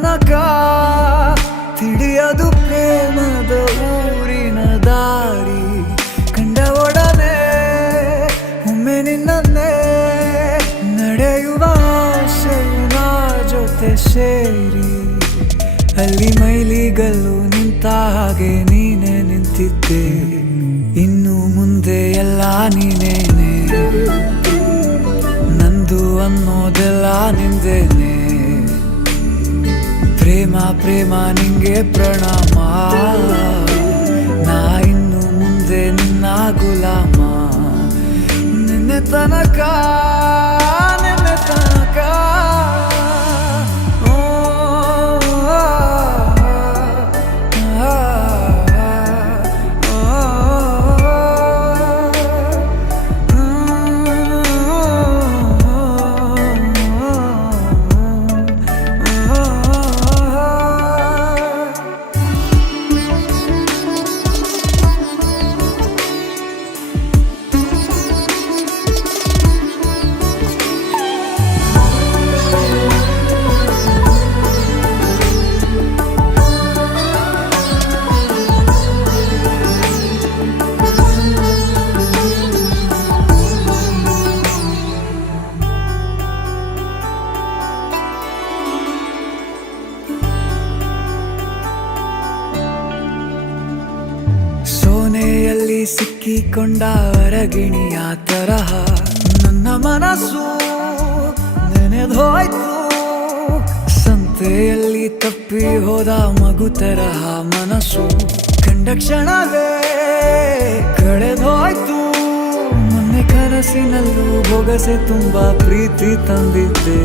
ತನಕ ತಿಳಿಯದು ಪ್ರೇಮದ ಊರಿನ ದಾರಿ. ಕಂಡ ಒಡನೆ ಒಮ್ಮೆ ನಿನ್ನೇ ನಡೆಯುವ ಆಸೆಯು ನಾ ಜೊತೆ ಸೇರಿ. ಅಲ್ಲಿ ಮೈಲಿಗಲ್ಲು ನಿಂತ ಹಾಗೆ ನೀನೆ ನಿಂತಿದ್ದೆ, ಇನ್ನು ಮುಂದೆ ಎಲ್ಲ ನೀನೇನೆ, ನಂದು ಅನ್ನೋದೆಲ್ಲ ನಿಂದೇನೆ. ಪ್ರೇಮ ಪ್ರೇಮ ನಿಂಗೆ ಪ್ರಣಾಮ, ನಾ ಇನ್ನು ಮುಂದೆ ನಿನ್ನ ಗುಲಾಮ. ನಿನ್ನೆ ತನಕ ನಿನ್ನೆ ತನಕ ಸೋನೆಯಲ್ಲಿ ಸಿಕ್ಕಿಕೊಂಡ ಅರಗಿಣಿಯ ತರಹ ನನ್ನ ಮನಸ್ಸು ನೆನೆದೋಯ್ತು. ಸಂತೆಯಲ್ಲಿ ತಪ್ಪಿ ಹೋದ ಮಗು ತರಹ ಮನಸ್ಸು ಕಂಡ ಕ್ಷಣವೇ ಕಳೆದೋಯ್ತು. ಮೊನ್ನೆ ಕನಸಿನಲ್ಲೂ ಬೊಗಸೆ ತುಂಬ ಪ್ರೀತಿ ತಂದಿದ್ದೆ.